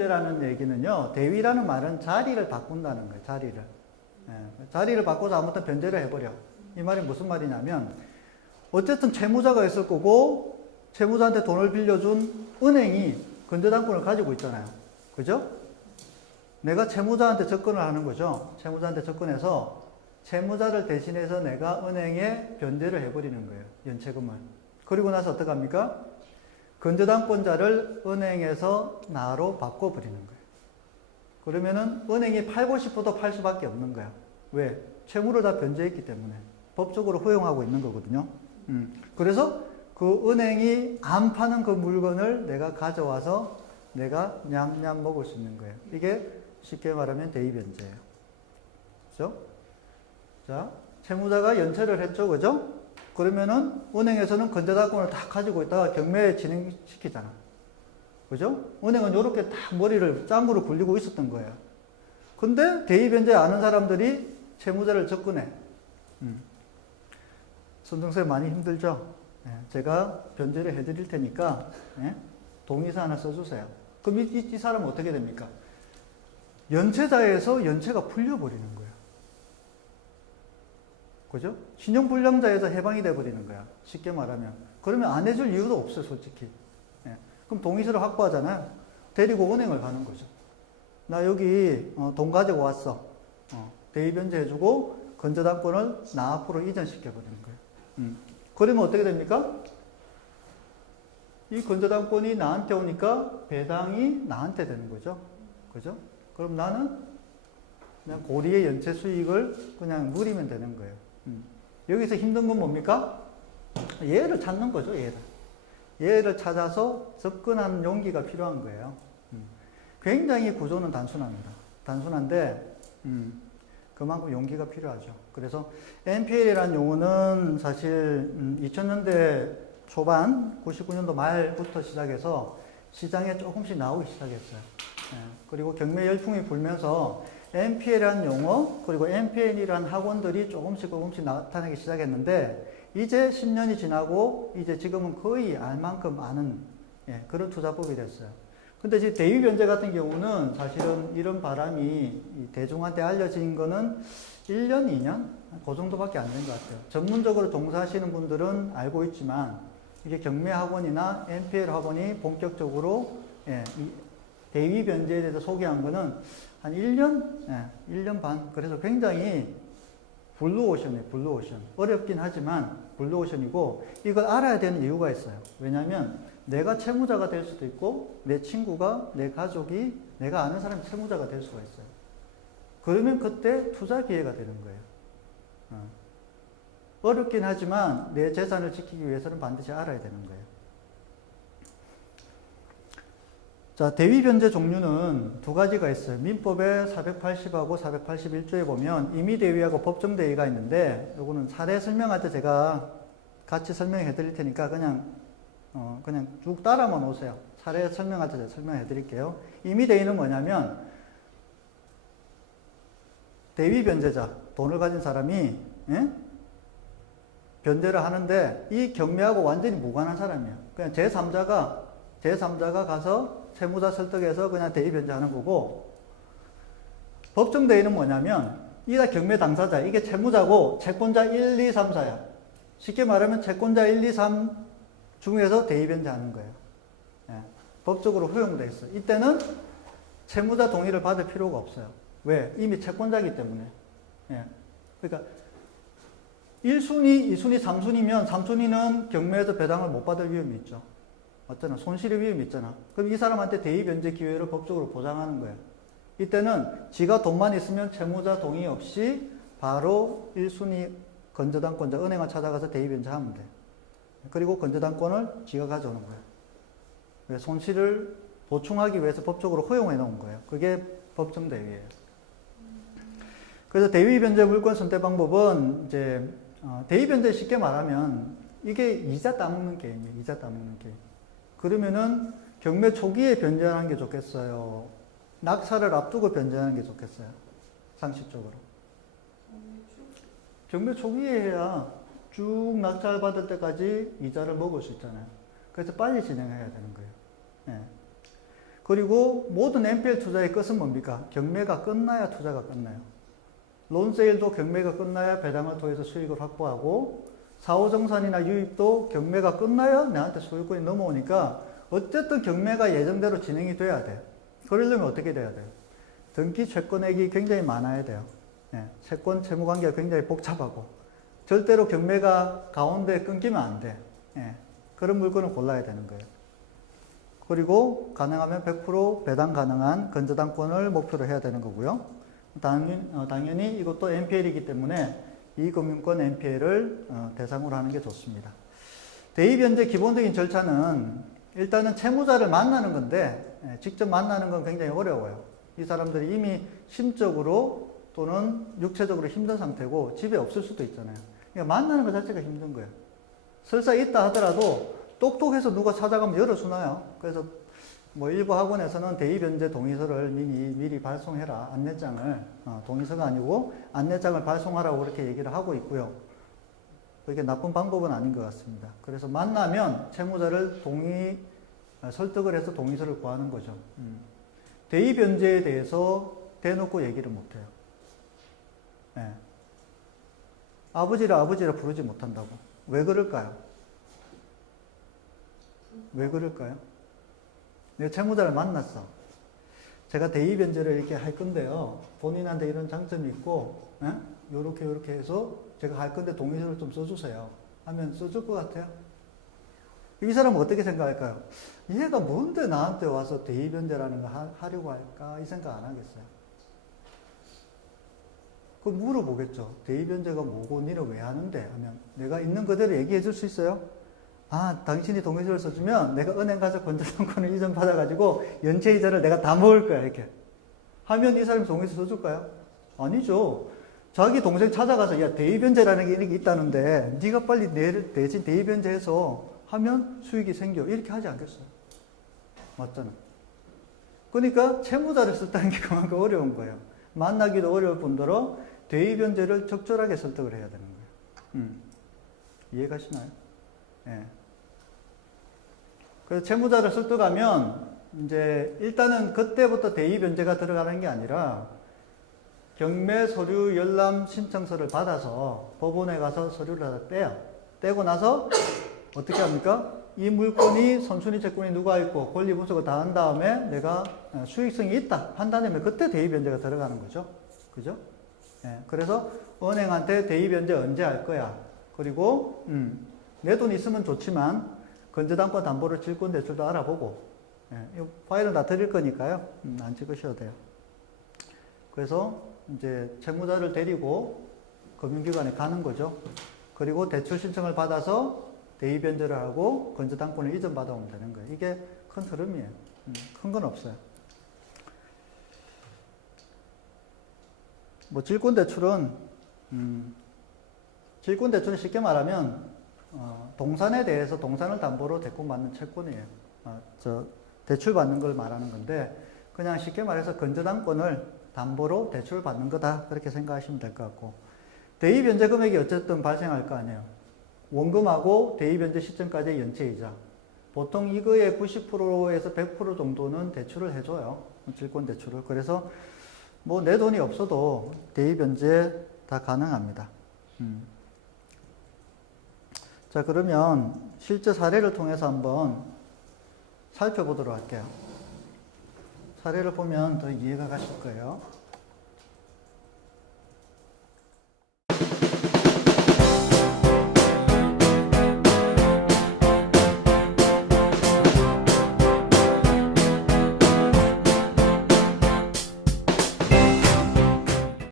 변제라는 얘기는요, 대위라는 말은 자리를 바꾼다는 거예요, 자리를. 예, 자리를 바꿔서 아무튼 변제를 해버려. 이 말이 무슨 말이냐면, 어쨌든 채무자가 있을 거고, 채무자한테 돈을 빌려준 은행이 건저당권을 가지고 있잖아요. 그죠? 내가 채무자한테 접근을 하는 거죠. 채무자한테 접근해서 채무자를 대신해서 내가 은행에 변제를 해버리는 거예요. 연체금을. 그리고 나서 어떡합니까? 건저당권자를 은행에서 나로 바꿔버리는 거예요. 그러면은 은행이 팔고 싶어도 팔 수밖에 없는 거야. 왜? 채무를 다 변제했기 때문에. 법적으로 허용하고 있는 거거든요. 그래서 그 은행이 안 파는 그 물건을 내가 가져와서 내가 냠냠 먹을 수 있는 거예요. 이게 쉽게 말하면 대위변제예요. 그죠? 자, 채무자가 연체를 했죠. 그죠? 그러면은 은행에서는 건저당권을 다 가지고 있다가 경매에 진행시키잖아. 그죠? 은행은 이렇게 딱 머리를 짱구로 굴리고 있었던 거예요. 근데 대위변제 아는 사람들이 채무자를 접근해. 선생님 많이 힘들죠? 네, 제가 변제를 해드릴 테니까 네? 동의서 하나 써주세요. 그럼 이 사람은 어떻게 됩니까? 연체자에서 연체가 풀려버리는 거예요. 그죠? 신용불량자에서 해방이 돼버리는 거야. 쉽게 말하면. 그러면 안 해줄 이유도 없어요, 솔직히. 네. 그럼 동의서를 확보하잖아요. 데리고 은행을 가는 거죠. 나 여기 돈 가지고 왔어. 대위변제 해주고 건저당권을 나 앞으로 이전시켜버리는 거예요. 그러면 어떻게 됩니까? 이 건저당권이 나한테 오니까 배당이 나한테 되는 거죠. 그죠? 그럼 나는 그냥 고리의 연체 수익을 그냥 누리면 되는 거예요. 여기서 힘든 건 뭡니까? 얘를 찾는 거죠, 얘를. 얘를 찾아서 접근하는 용기가 필요한 거예요. 굉장히 구조는 단순합니다. 단순한데, 그만큼 용기가 필요하죠. 그래서 NPL이라는 용어는 사실 2000년대 초반, 99년도 말부터 시작해서 시장에 조금씩 나오기 시작했어요. 그리고 경매 열풍이 불면서 NPL이라는 용어, 그리고 NPL이라는 학원들이 조금씩 나타나기 시작했는데, 이제 10년이 지나고, 이제 지금은 거의 알 만큼 아는 그런 투자법이 됐어요. 근데 지금 대위변제 같은 경우는 사실은 이런 바람이 대중한테 알려진 거는 1년, 2년? 그 정도밖에 안 된 것 같아요. 전문적으로 종사하시는 분들은 알고 있지만, 이게 경매학원이나 NPL 학원이 본격적으로 대위변제에 대해서 소개한 거는 한 1년? 1년 반. 그래서 굉장히 블루오션이에요, 블루오션. 어렵긴 하지만 블루오션이고, 이걸 알아야 되는 이유가 있어요. 왜냐면 내가 채무자가 될 수도 있고, 내 친구가, 내 가족이, 내가 아는 사람이 채무자가 될 수가 있어요. 그러면 그때 투자 기회가 되는 거예요. 어렵긴 하지만 내 재산을 지키기 위해서는 반드시 알아야 되는 거예요. 자, 대위변제 종류는 두 가지가 있어요. 민법의 480하고 481조에 보면 임의대위하고 법정대위가 있는데, 요거는 사례 설명할 때 제가 같이 설명해 드릴 테니까 그냥 쭉 따라만 오세요. 사례 설명할 때 제가 설명해 드릴게요. 임의대위는 뭐냐면, 대위변제자, 돈을 가진 사람이, 변제를 하는데, 이 경매하고 완전히 무관한 사람이에요. 그냥 제3자가 가서 채무자 설득해서 그냥 대위변제하는 거고, 법정대위는 뭐냐면, 이게 경매 당사자, 이게 채무자고, 채권자 1, 2, 3, 4야. 쉽게 말하면 채권자 1, 2, 3 중에서 대위변제하는 거예요. 법적으로 허용되어 있어요. 이때는 채무자 동의를 받을 필요가 없어요. 왜? 이미 채권자이기 때문에. 그러니까 1순위, 2순위, 3순위면 3순위는 경매에서 배당을 못 받을 위험이 있죠. 맞잖아. 손실의 위험이 있잖아. 그럼 이 사람한테 대위변제 기회를 법적으로 보장하는 거예요. 이때는 지가 돈만 있으면 채무자 동의 없이 바로 1순위 건저당권자 은행을 찾아가서 대위변제하면 돼. 그리고 건저당권을 지가 가져오는 거예요. 손실을 보충하기 위해서 법적으로 허용해 놓은 거예요. 그게 법정대위예요. 그래서 대위변제 물권 선택 방법은 이제 대위변제 쉽게 말하면 이게 이자 따먹는 게임이에요. 이자 따먹는 게임. 그러면은 경매 초기에 변제하는 게 좋겠어요? 낙찰을 앞두고 변제하는 게 좋겠어요? 상식적으로. 경매 초기에 해야 쭉 낙찰 받을 때까지 이자를 먹을 수 있잖아요. 그래서 빨리 진행해야 되는 거예요. 그리고 모든 NPL 투자의 끝은 뭡니까? 경매가 끝나야 투자가 끝나요. 론세일도 경매가 끝나야 배당을 통해서 수익을 확보하고, 사후정산이나 유입도 경매가 끝나야 내한테 소유권이 넘어오니까 어쨌든 경매가 예정대로 진행이 돼야 돼요. 그러려면 어떻게 돼야 돼요? 등기 채권액이 굉장히 많아야 돼요. 예, 채권 채무 관계가 굉장히 복잡하고 절대로 경매가 가운데 끊기면 안 돼. 예, 그런 물건을 골라야 되는 거예요. 그리고 가능하면 100% 배당 가능한 건저당권을 목표로 해야 되는 거고요. 당연히 이것도 NPL이기 때문에 이금융권 NPL을 대상으로 하는 게 좋습니다. 대입변제 기본적인 절차는 일단은 채무자를 만나는 건데, 직접 만나는 건 굉장히 어려워요. 이 사람들이 이미 심적으로 또는 육체적으로 힘든 상태고 집에 없을 수도 있잖아요. 그러니까 만나는 것 자체가 힘든 거예요. 설사 있다 하더라도 똑똑해서 누가 찾아가면 열어주나요? 그래서 뭐 일부 학원에서는 대입변제 동의서를 미리 발송해라. 안내장을, 동의서가 아니고 안내장을 발송하라고 그렇게 얘기를 하고 있고요. 그게 나쁜 방법은 아닌 것 같습니다. 그래서 만나면 채무자를 설득을 해서 동의서를 구하는 거죠. 대입변제에 대해서 대놓고 얘기를 못해요. 예. 아버지라 부르지 못한다고. 왜 그럴까요? 왜 그럴까요? 내가 채무자를 만났어. 제가 대입변제를 이렇게 할 건데요. 본인한테 이런 장점이 있고, 요렇게 해서 제가 할 건데 동의서를 좀 써주세요. 하면 써줄 것 같아요? 이 사람은 어떻게 생각할까요? 얘가 뭔데 나한테 와서 대입변제라는 거 하려고 할까? 이 생각 안 하겠어요. 그럼 물어보겠죠. 대입변제가 뭐고 니는 왜 하는데? 하면 내가 있는 그대로 얘기해 줄 수 있어요? 아, 당신이 동의서를 써주면 내가 은행 가서 건저당권을 이전 받아가지고 연체이자를 내가 다 먹을 거야. 이렇게 하면 이 사람이 동의서 써줄까요? 아니죠. 자기 동생 찾아가서 야 대입변제라는 게 이렇게 있다는데 네가 빨리 대신 대입변제해서 하면 수익이 생겨. 이렇게 하지 않겠어요? 맞잖아. 그러니까 채무자를 썼다는 게 그만큼 어려운 거예요. 만나기도 어려울 뿐더러 대입변제를 적절하게 설득을 해야 되는 거예요. 이해가시나요? 예. 그래서 채무자를 설득하면 이제 일단은 그때부터 대입변제가 들어가는 게 아니라 경매 서류 열람 신청서를 받아서 법원에 가서 서류를 다 떼요. 떼고 나서 어떻게 합니까? 이 물건이 선순위 채권이 누가 있고 권리 분석을 다 한 다음에 내가 수익성이 있다 판단하면 그때 대입변제가 들어가는 거죠. 그죠? 예. 그래서 은행한테 대입변제 언제 할 거야? 그리고 내 돈 있으면 좋지만 건저당권 담보를 질권 대출도 알아보고, 예, 이 파일은 다 드릴 거니까요. 안 찍으셔도 돼요. 그래서 이제 채무자를 데리고 금융기관에 가는 거죠. 그리고 대출 신청을 받아서 대입변제를 하고 건저당권을 이전 받아오면 되는 거예요. 이게 큰 흐름이에요. 큰 건 없어요. 뭐 질권 대출은 쉽게 말하면 동산에 대해서 동산을 담보로 대권받는 채권이에요. 대출 받는 걸 말하는 건데 그냥 쉽게 말해서 건저당권을 담보로 대출 받는 거다 그렇게 생각하시면 될 것 같고, 대입변제 금액이 어쨌든 발생할 거 아니에요. 원금하고 대입변제 시점까지의 연체이자 보통 이거의 90%에서 100% 정도는 대출을 해줘요. 질권 대출을. 그래서 뭐 내 돈이 없어도 대입변제 다 가능합니다. 자, 그러면 실제 사례를 통해서 한번 살펴보도록 할게요. 사례를 보면 더 이해가 가실 거예요.